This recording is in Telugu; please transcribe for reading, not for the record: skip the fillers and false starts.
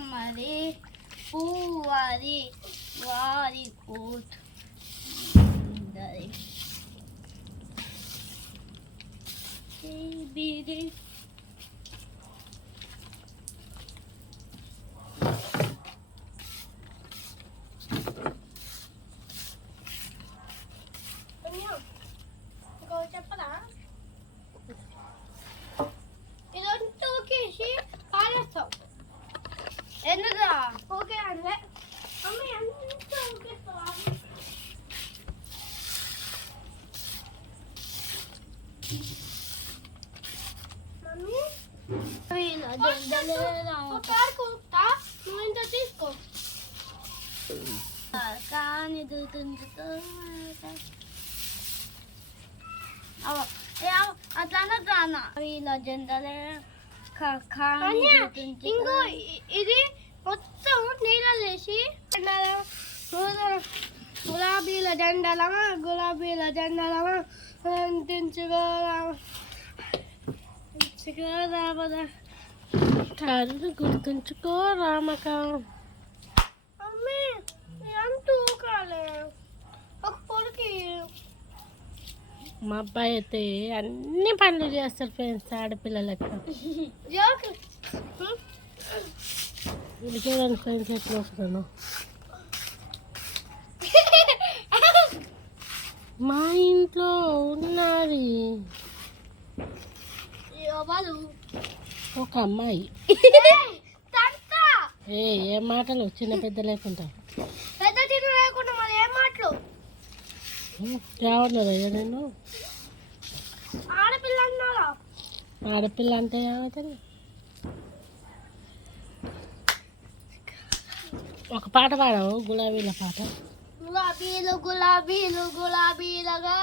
మామది పువ్వది వారి కూతు బిడి చెప్పదా ఇదంతా ఓకేసి పారేస్తావు ఎందుదా ఓకే అంటే అమ్మ ఎంత ఓకేస్తావా మమ్మీ నువ్వు ఇంత తీసుకో కానీ అట్లా అన్న వీళ్ళ జెండలే ఇంకో ఇది మొత్తం నీళ్ళలో వేసి గులాబీల జెండలమా గుర్తుంచుకో రామక అమ్మే అంటూ కాలే ఒక పొలికి మా అబ్బాయి అయితే అన్ని పనులు చేస్తారు ఫ్రెండ్స్ ఆడపిల్లలకి ఇంకేమైనా ఫ్రెండ్స్ ఎట్లా వస్తున్నాను మా ఇంట్లో ఉన్నది ఒక అమ్మాయి ఏ మాటలు చిన్న పెద్ద లేకుండా రావట్లేదా నేను ఆడపిల్ల అంటే ఏమవుతుంది ఒక పాట పాడవు గులాబీల పాట గులాబీలు గులాబీలుగా